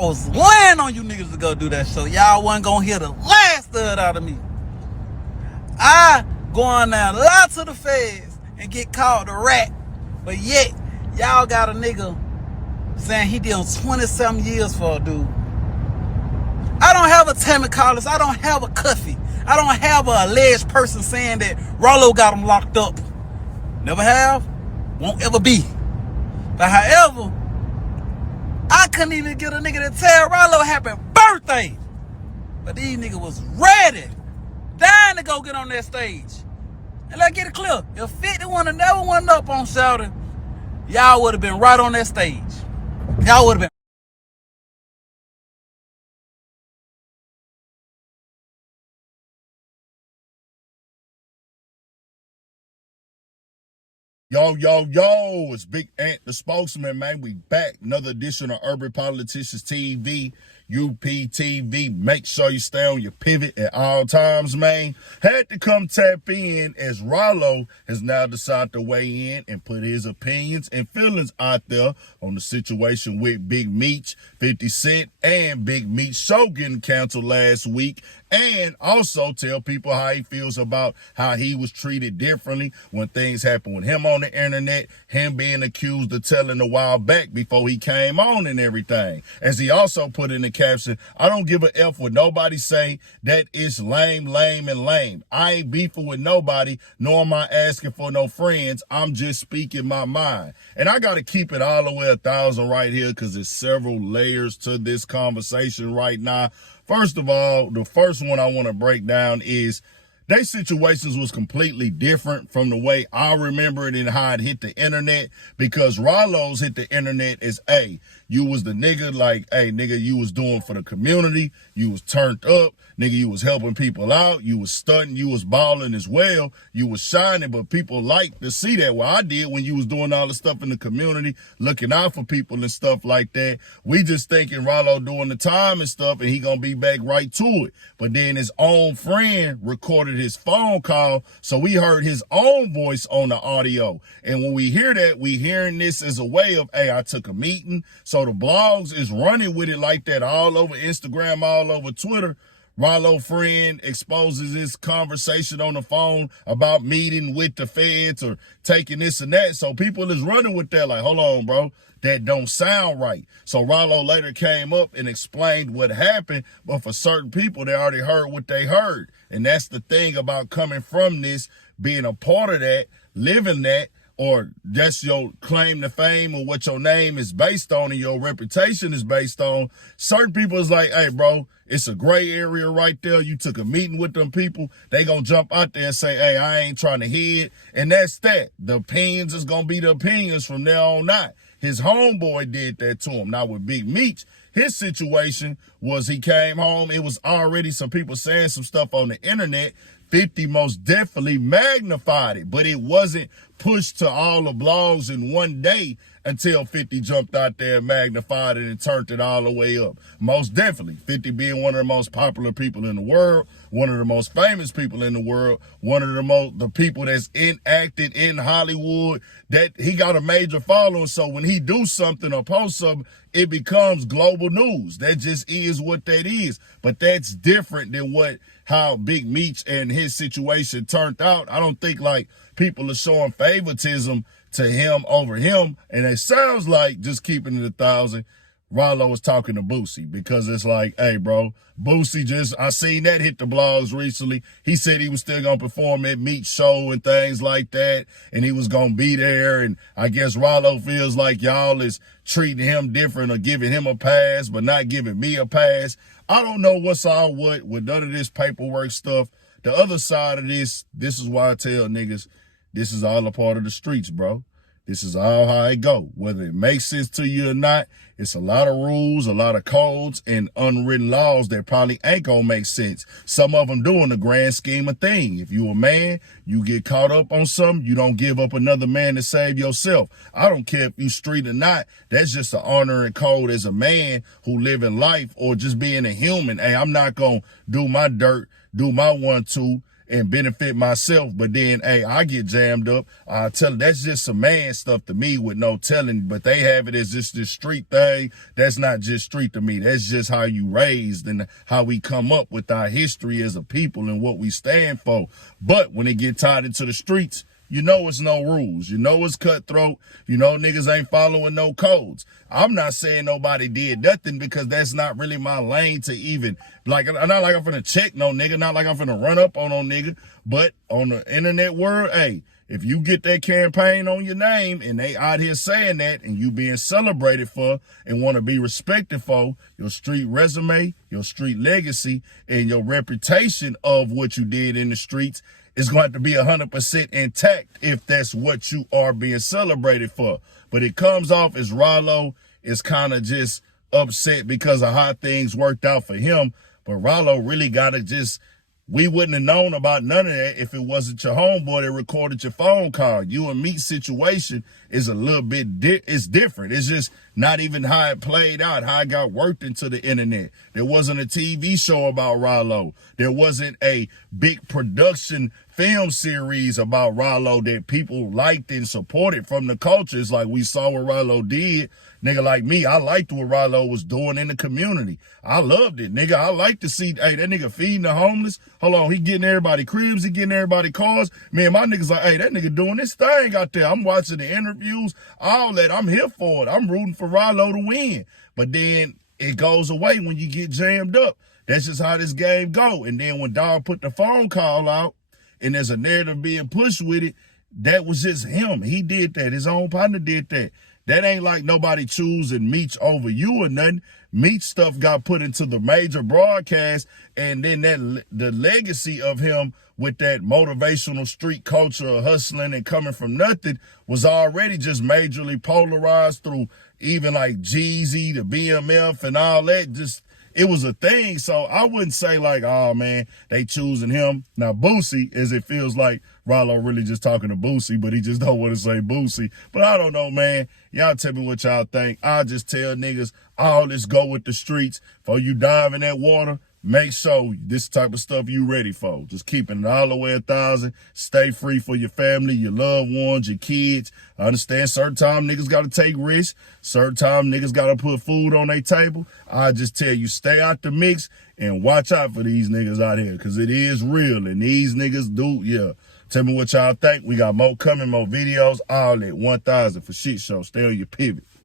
I was laying on you niggas to go do that show. Y'all wasn't gonna hear the last of it out of me. I going down lie to the feds and get called a rat, but yet y'all got a nigga saying he did 20-something years for a dude. I don't have a Tammy Collins. I don't have a Cuffy. I don't have a alleged person saying that Ralo got him locked up. Never have, won't ever be. But however, I couldn't even get a nigga to tell Ralo happy birthday. But these niggas was ready, dying to go get on that stage. And let's get it clear. If 50 would have never went up on Shouting, y'all would have been right on that stage. Y'all would have been. Yo, it's Big Ant, the spokesman, man. We back. Another edition of Urban Politicians TV, UPTV. Make sure you stay on your pivot at all times, man. Had to come tap in as Ralo has now decided to weigh in and put his opinions and feelings out there on the situation with Big Meech, 50 Cent, and Big Meech show getting canceled last week. And also tell people how he feels about how he was treated differently when things happened with him on the internet, him being accused of telling a while back before he came on and everything. As he also put in the caption, I don't give a F what nobody say, that is lame. I ain't beefing with nobody, nor am I asking for no friends. I'm just speaking my mind. And I got to keep it all the way 1,000 right here because there's several layers to this conversation right now. First of all, the first one I want to break down is their situations was completely different from the way I remember it and how it hit the internet, because Ralo's hit the internet as, hey, you was the nigga, like, hey, nigga, you was doing for the community, you was turned up, nigga, you was helping people out, you was stunting, you was balling as well, you was shining, but people like to see that. Well, I did when you was doing all the stuff in the community, looking out for people and stuff like that. We just thinking Ralo doing the time and stuff and he gonna be back right to it. But then his own friend recorded his phone call, so we heard his own voice on the audio. And when we hear that, we hearing this as a way of, hey, I took a meeting. So the blogs is running with it like that all over Instagram, all over Twitter. Ralo friend exposes this conversation on the phone about meeting with the feds or taking this and that. So people is running with that like, hold on, bro, that don't sound right. So Ralo later came up and explained what happened. But for certain people, they already heard what they heard. And that's the thing about coming from this, being a part of that, living that, or that's your claim to fame or what your name is based on and your reputation is based on. Certain people is like, hey, bro, it's a gray area right there. You took a meeting with them people. They gonna jump out there and say, hey, I ain't trying to hear it. And that's that. The opinions is gonna be the opinions from there on out. His homeboy did that to him. Now with Big Meech, his situation was he came home. It was already some people saying some stuff on the internet. 50 most definitely magnified it, but it wasn't pushed to all the blogs in one day until 50 jumped out there and magnified it and turned it all the way up. Most definitely, 50 being one of the most popular people in the world, one of the most famous people in the world, one of the people that's acted in Hollywood, that he got a major following. So when he do something or post something, it becomes global news. That just is what that is. But that's different than how Big Meech and his situation turned out. I don't think like people are showing favoritism to him over him. And it sounds like, just keeping it 1,000, Ralo was talking to Boosie, because it's like, hey, bro, Boosie I seen that hit the blogs recently. He said he was still going to perform at Meech show and things like that, and he was going to be there. And I guess Ralo feels like y'all is treating him different or giving him a pass, but not giving me a pass. I don't know what's all what with none of this paperwork stuff. The other side of this is why I tell niggas, this is all a part of the streets, bro. This is all how it go. Whether it makes sense to you or not, it's a lot of rules, a lot of codes, and unwritten laws that probably ain't gonna make sense. Some of them do in the grand scheme of things. If you a man, you get caught up on something, you don't give up another man to save yourself. I don't care if you street or not. That's just the honor and code as a man who live in life, or just being a human. Hey, I'm not gonna do my dirt, do my 1-2, and benefit myself. But then, hey, I get jammed up. I tell that's just some man stuff to me with no telling. But they have it as just this street thing. That's not just street to me. That's just how you raised and how we come up with our history as a people and what we stand for. But when it get tied into the streets, you know it's no rules. You know it's cutthroat. You know niggas ain't following no codes. I'm not saying nobody did nothing because that's not really my lane to even, like, not like I'm finna check no nigga, not like I'm finna run up on no nigga, but on the internet world, hey, if you get that campaign on your name and they out here saying that and you being celebrated for and want to be respected for, your street resume, your street legacy, and your reputation of what you did in the streets is going to be 100% intact if that's what you are being celebrated for. But it comes off as Ralo is kind of just upset because of how things worked out for him. But Ralo really got to just, we wouldn't have known about none of that if it wasn't your homeboy that recorded your phone call. You and Meech situation is a little bit, it's different. It's just not even how it played out, how it got worked into the internet. There wasn't a TV show about Ralo. There wasn't a big production film series about Ralo that people liked and supported from the culture. It's like we saw what Ralo did. Nigga like me, I liked what Ralo was doing in the community. I loved it, nigga. I like to see, hey, that nigga feeding the homeless. Hold on, he getting everybody cribs, he getting everybody cars. Man, my niggas like, hey, that nigga doing this thing out there. I'm watching the interviews, all that. I'm here for it. I'm rooting for Ralo to win. But then it goes away when you get jammed up. That's just how this game go. And then when Dawg put the phone call out, and there's a narrative being pushed with it, that was just him. He did that. His own partner did that. That ain't like nobody choosing Meech over you or nothing. Meech stuff got put into the major broadcast, and then the legacy of him with that motivational street culture of hustling and coming from nothing was already just majorly polarized through even like Jeezy, the BMF, and all that. Just, it was a thing. So I wouldn't say like, oh man, they choosing him. Now Boosie, as it feels like Ralo really just talking to Boosie, but he just don't want to say Boosie. But I don't know, man. Y'all tell me what y'all think. I'll just tell niggas, all this go with the streets. Before you dive in that water, make sure this type of stuff you ready for. Just keeping it all the way 1,000. Stay free for your family, your loved ones, your kids. I understand certain time niggas got to take risks. Certain time niggas got to put food on their table. I just tell you, stay out the mix and watch out for these niggas out here because it is real. And these niggas do, yeah. Tell me what y'all think. We got more coming, more videos, all at 1,000 for shit show. Stay on your pivot.